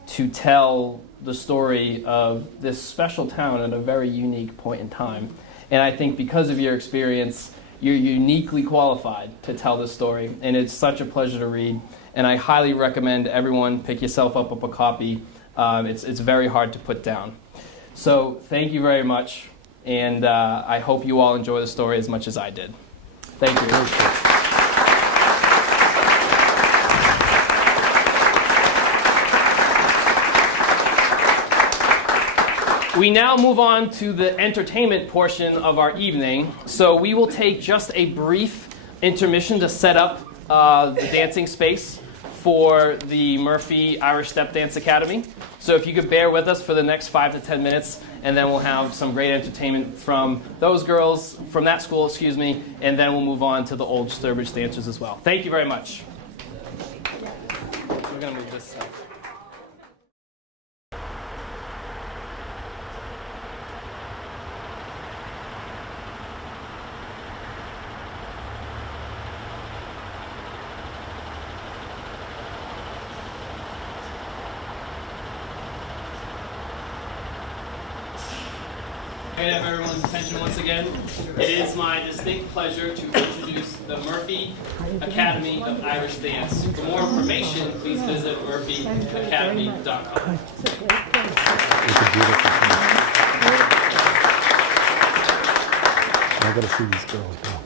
to tell the story of this special town at a very unique point in time. And I think because of your experience, you're uniquely qualified to tell this story. And it's such a pleasure to read. And I highly recommend everyone pick yourself up a copy. It's very hard to put down. So thank you very much. And I hope you all enjoy the story as much as I did. Thank you. We now move on to the entertainment portion of our evening. So we will take just a brief intermission to set up the dancing space for the Murphy Irish Step Dance Academy. So if you could bear with us for the next 5 to 10 minutes, and then we'll have some great entertainment from those girls, from that school, and then we'll move on to the old Sturbridge dancers as well. Thank you very much. We're going to move this stuff. I have everyone's attention once again. It is my distinct pleasure to introduce the Murphy Academy of Irish Dance. For more information, please visit murphyacademy.com. I gotta see these girls now.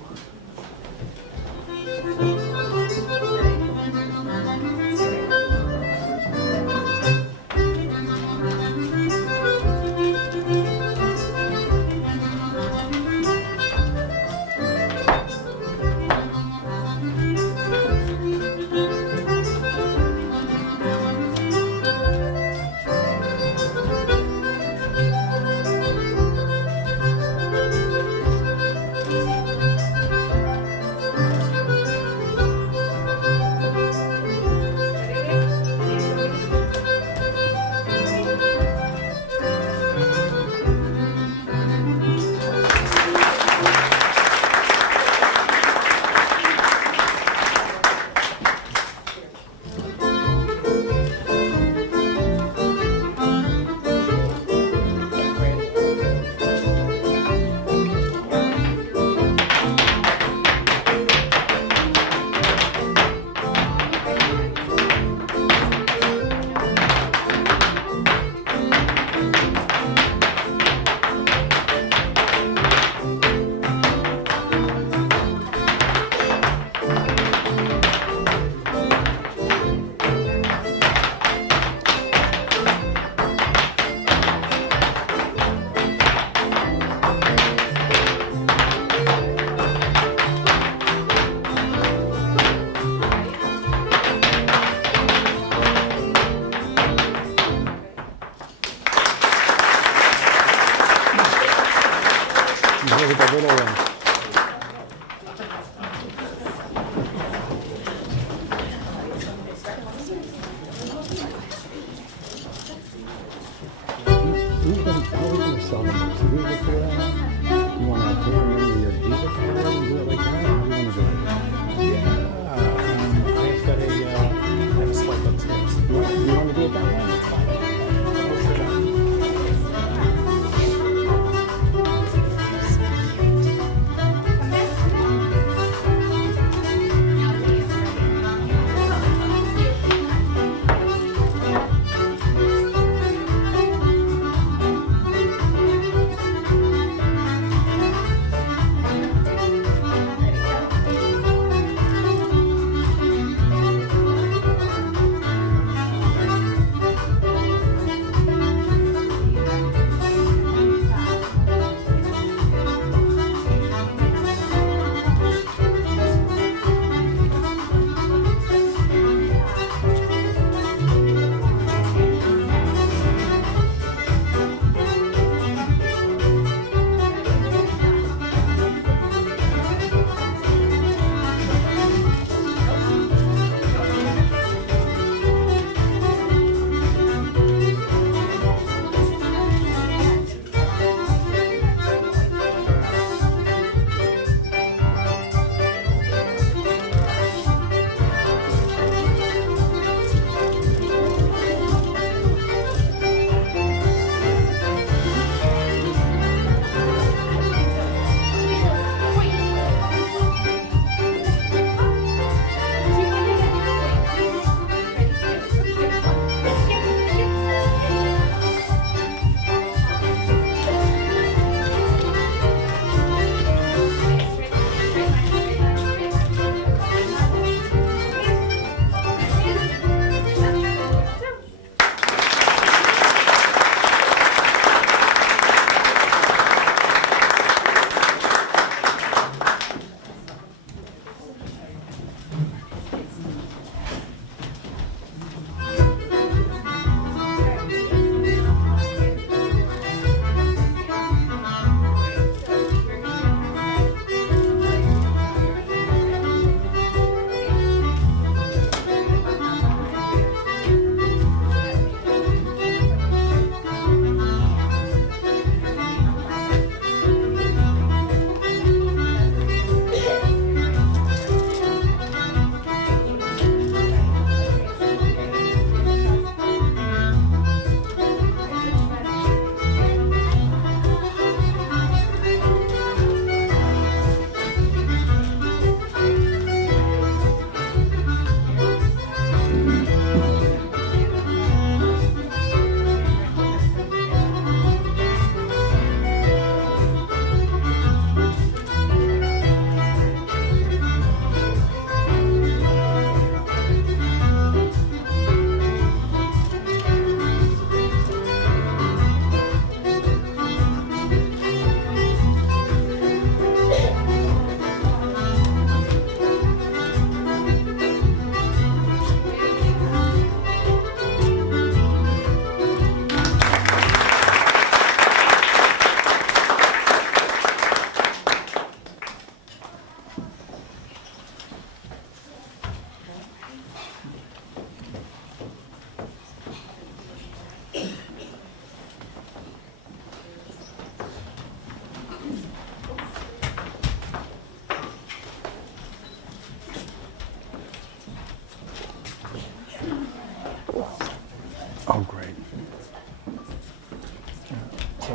So,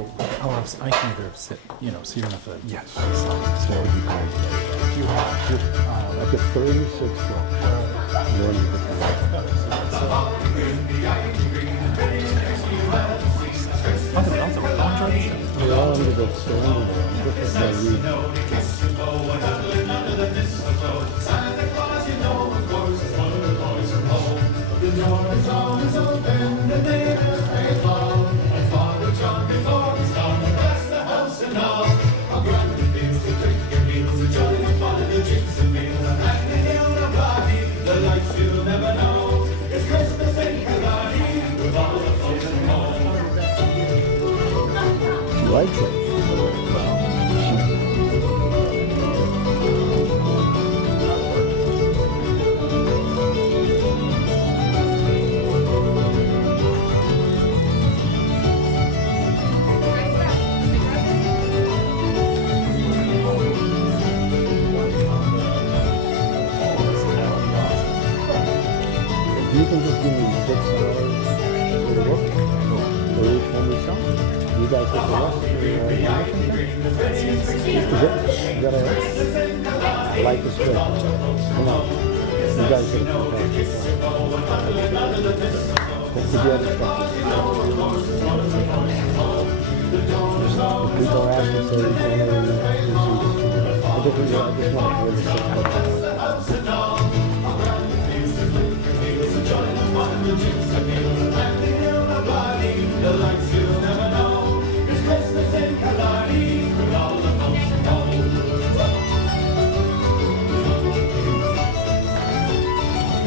I can either sit, so you don't have to. Yes. That would be fine. Like a 36 foot. Then you could- They're all under the stone. This is my read. She likes it. If you can just give me $6 for the book, for each one we sell, you guys get the rest. Is that it? Life is good. Come on. You guys get it. What's the other stuff? People ask us, say, I just want to hear the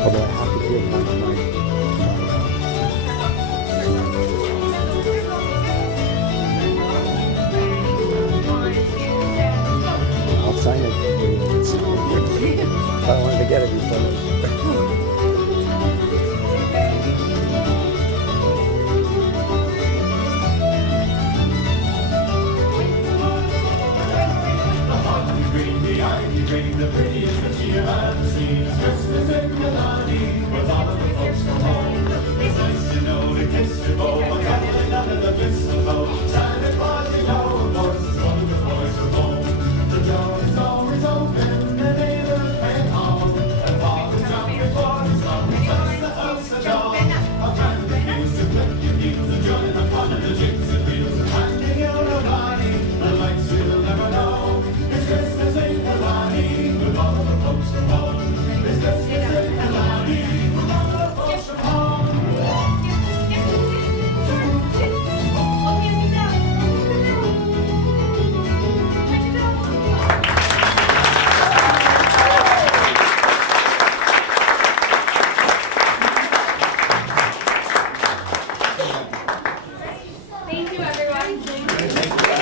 although I have to give one to I'll sign it. If I wanted to get it before the prettiest that you ever seen. It's Christmas in Milani, with all of the folks from home. It's nice to know to kiss your beau, but cuddling under the mistletoe. Santa Claus, of course, is one of the boys from home. The door is always open, the neighbors playing home, and Father John before he's gone, he touched the house at dawn. I'm trying to refuse to click your heels and join the fun of the jigs and reels. Handing you nobody, the lights you'll never know. It's Christmas in Milani, with all of the folks from home. It's Christmas in Milani, with all of the folks from home. Thank you, everyone.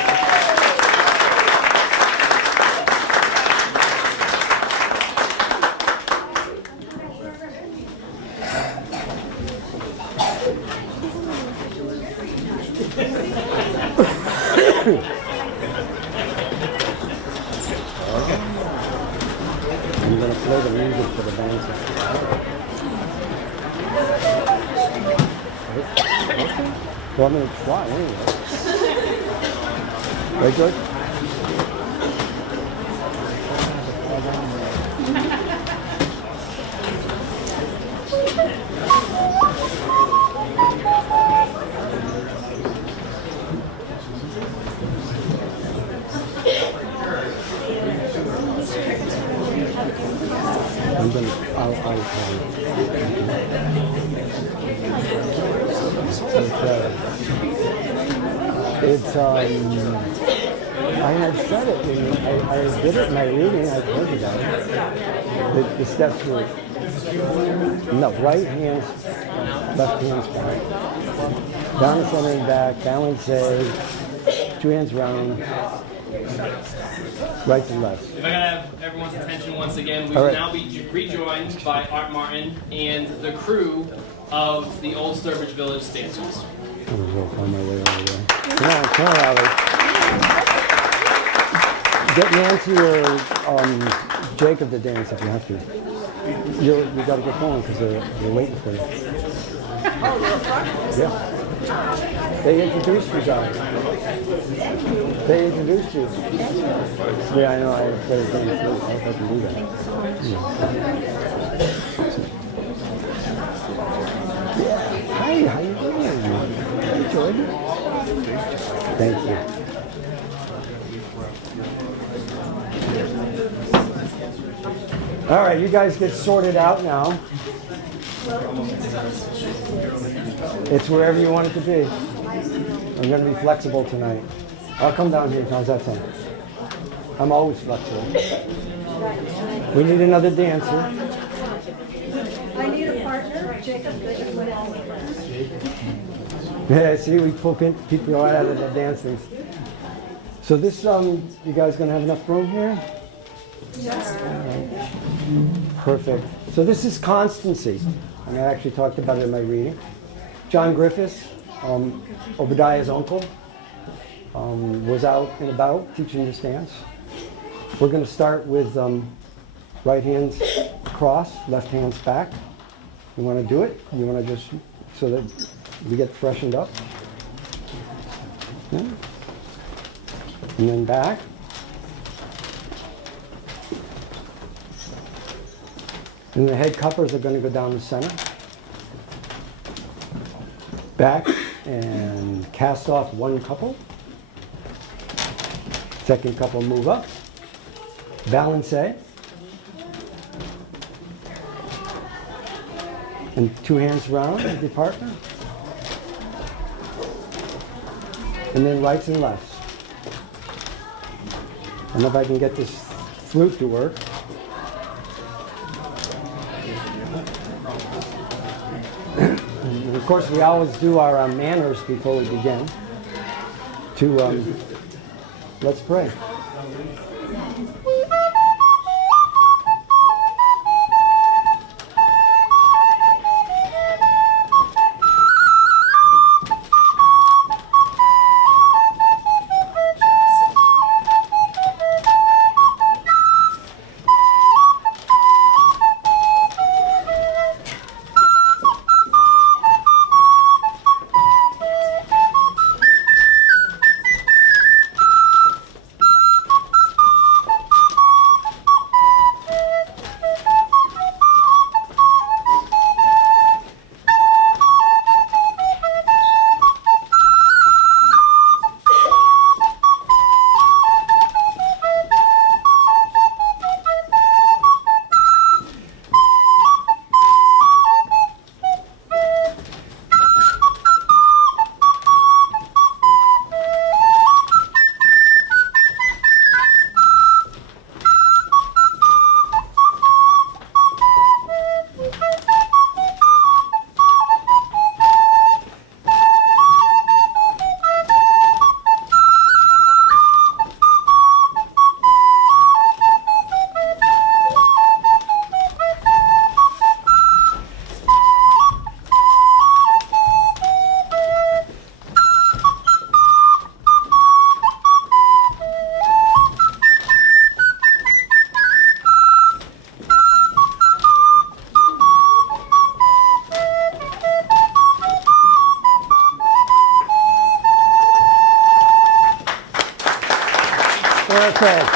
I'm going to play the music for the band. Well, I'm going to try anyway. Right, George? I'm going to, it's, I had said it, I did it in my reading, I told you that. The steps were, no, right hands, left hands back. Down the center and back, balance save, 2 hands round, right to left. If I gotta have everyone's attention once again, we All will right. now be rejoined by Art Martin and the crew of the Old Sturbridge Village Dancers. I'm going to walk on my way over there. Come on, Allie. Get Nancy or Jacob to dance if you have to. You got to get going because they're waiting for you. Yeah. They introduced you guys. They introduced you. Yeah, I know. I hope I can do that. Yeah. Hi, how you doing? Hey, Jordan. Thank you. All right, you guys get sorted out now. It's wherever you want it to be. I'm going to be flexible tonight. I'll come down here. How's that sound? I'm always flexible. We need another dancer. I need a partner, Jacob. Yeah, see, we pull people out of the dancing. So this, you guys going to have enough room here? Yes. All right. Perfect. So this is constancy. And I actually talked about it in my reading. John Griffiths, Obadiah's uncle, was out and about teaching this dance. We're going to start with right hands cross, left hands back. You want to do it? You want to just, so that we get freshened up? Yeah. And then back. And the head cuppers are going to go down the center. Back and cast off one couple. Second couple move up. Balance. And two hands round with your partner. And then rights and lefts. I don't know if I can get this flute to work. And of course, we always do our manners before we begin. Let's pray. Perfect.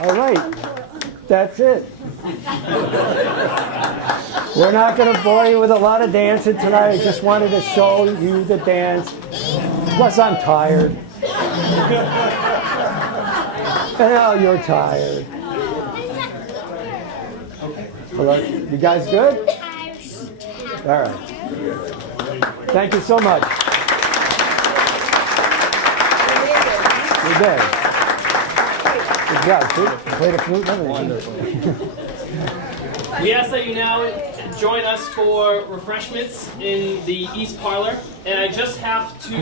All right, that's it. We're not going to bore you with a lot of dancing tonight. I just wanted to show you the dance. Plus, I'm tired. And now you're tired. All right, you guys good? All right. Thank you so much. Good day. Good job, see? Played a flute and everything. We ask that you now join us for refreshments in the East Parlor. And I just have to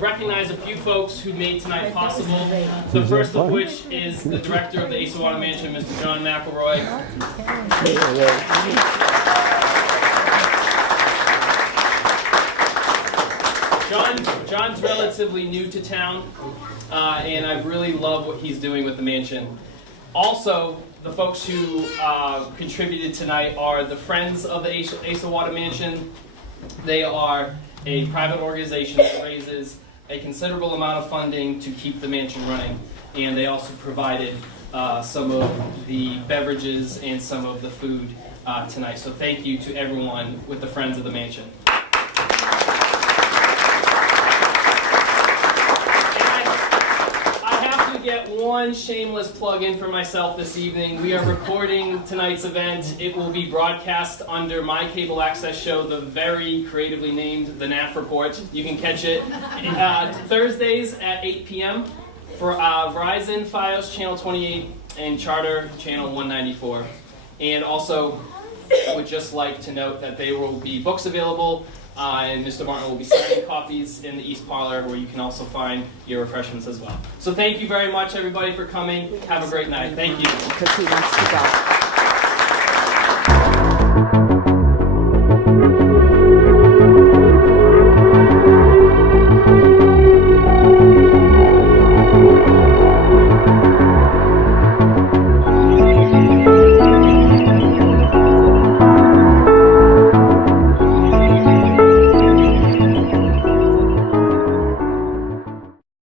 recognize a few folks who made tonight possible. The first of which is the director of the Asawato Mansion, Mr. John McElroy. John's relatively new to town, and I really love what he's doing with the mansion. Also, the folks who contributed tonight are the Friends of the Asa Water Mansion. They are a private organization that raises a considerable amount of funding to keep the mansion running, and they also provided some of the beverages and some of the food tonight. So thank you to everyone with the Friends of the Mansion. Get one shameless plug in for myself this evening. We are recording tonight's event. It will be broadcast under my cable access show, the very creatively named The NAF Report. You can catch it Thursdays at 8 p.m. for Verizon, Fios Channel 28, and Charter Channel 194. And also, I would just like to note that there will be books available, and Mr. Martin will be signing copies in the East Parlor, where you can also find your refreshments as well. So thank you very much, everybody, for coming. Have a great night. Thank you. Because he wants to go.